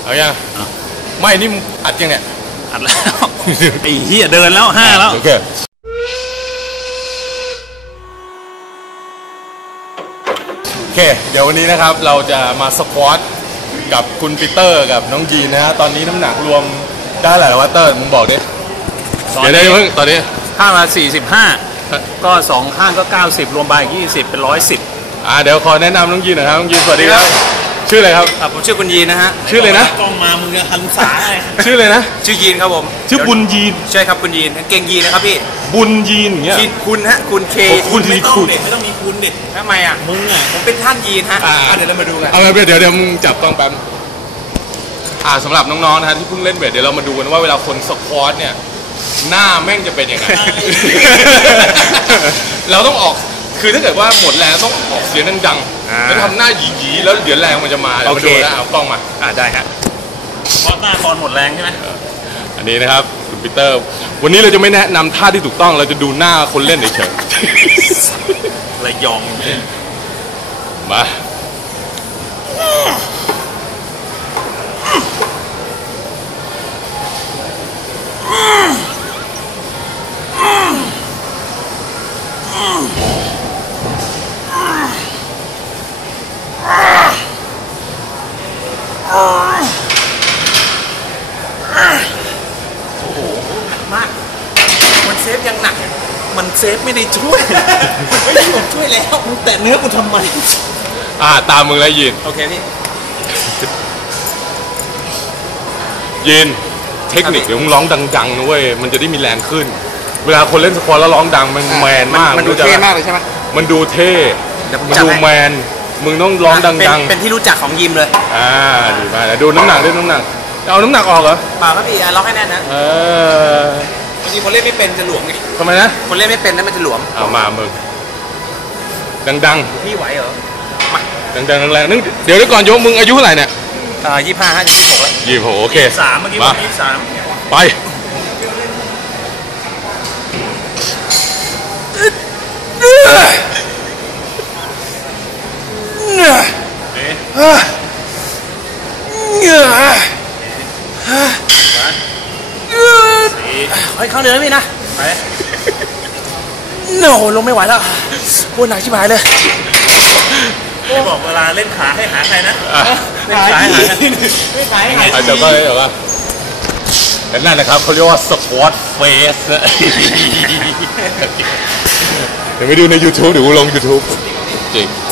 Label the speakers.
Speaker 1: เอายังไม่นี่อัดยังเนี่ย
Speaker 2: อัดแล้วไอ้เหี้ยเดินแล้ว5แล้วโอ
Speaker 1: เคเดี๋ยววันนี้นะครับเราจะมาสควอตกับคุณปีเตอร์กับน้องยีนนะฮะตอนนี้น้ำหนักรวมได้หลายวัตเตอร์มึงบอกดิเดี๋ยวได้เพิ่งตอนนี้
Speaker 2: ข้างละ45ก็2ข้างก็90รวมไป20เป็น110
Speaker 1: เดี๋ยวขอแนะนำน้องยีนหน่อยครับน้องยีนสวัสดีครับชื่ออะไรครับ
Speaker 2: ผมชื่อคุณยีนนะฮะ
Speaker 1: ชื่อเลยนะ
Speaker 2: กล้องมามึงจะหันษาอะไร
Speaker 1: ชื่อเลยนะ
Speaker 2: ชื่อยีนครับผม
Speaker 1: ชื่อบุญยีน
Speaker 2: ใช่ครับคุณยีนเก่งยีนนะครับพี่
Speaker 1: บุญยีนเงี้ย
Speaker 2: คุณฮะคุณเค
Speaker 1: คุณไม่
Speaker 2: ต้องมีคุณเด็ดทำไมมึงผมเป็นท่านยีนฮะเดี๋ยวเรามาดูกัน
Speaker 1: เดี๋ยวมึงจับต้องแป๊บสำหรับน้องๆนะฮะที่เพิ่งเล่นเวทเดี๋ยวเรามาดูกันว่าเวลาคนสควอตเนี่ยหน้าแม่งจะเป็นยังไงเราต้องออกคือถ้าเกิดว่าหมดแรงต้องออกเสียงดังๆแล้วทำหน้าหยีๆแล้วเดี๋ยวแรงมันจะมาเดี๋ยวมาดูนะเอากล้องมา
Speaker 2: ได้ฮะเพราะหน้าคอนหมดแรงใช่ไหม
Speaker 1: อันนี้นะครับคุณปีเตอร์วันนี้เราจะไม่แนะนำท่าที่ถูกต้องเราจะดูหน้าคนเล่นเฉย
Speaker 2: ๆระยอง
Speaker 1: มา
Speaker 2: โอ้โหหนักมากมันเซฟยังหนักมันเซฟไม่ได้ช่วยไม่ได้ผมช่วยแล้วมึงแตะเนื้อกูทำไม
Speaker 1: ตามมึงแล้วยิน
Speaker 2: โอเคพี่
Speaker 1: ยินเทคนิคเดี๋ยวมึงร้องดังๆนะเว้ยมันจะได้มีแรงขึ้นเวลาคนเล่นสควอตแล้วร้องดังมันแมนมาก
Speaker 2: มันดูเท่มากเลยใช่ไหม
Speaker 1: มันดูเท่มันดูแมนมึงต้องร้องดัง
Speaker 2: ๆเป็นที่รู้จักของยิมเลย
Speaker 1: ดีมากดูน้ำหนักด้วยน้ำหนักเอาน้ำหนักออกเหรอ
Speaker 2: เปล่าครับพี่ล็อกให้แน่นนะบางทีคนเล่นไม่เป็นจะหลวมไง
Speaker 1: ทำไมนะ
Speaker 2: คนเล่นไม่เป็นนั่นมันจะหลวม
Speaker 1: มามึงดัง
Speaker 2: พี่ไหวเหรอ
Speaker 1: มาดังๆแรงๆเดี๋ยวก่อนยกมึงอายุเท่าไหร่เนี่ย
Speaker 2: 25 26แล้ว
Speaker 1: 26โอเค
Speaker 2: 3เมื่อกี้บอก23
Speaker 1: ไป
Speaker 2: ให้เข้าเดินพี่นะไปโน่ลงไม่ไหวแล้วปวดหนักชิบหายเลยไม่บอกเวลาเล่นขาให้หาใครนะเล่นขาให้หาไม่ขายให้หา
Speaker 1: เดี๋ยวว่านั่นนะครับเขาเรียกว่าสควอตเฟสเดี๋ยวไปดูใน YouTube เดี๋ยวกูลง YouTube จริง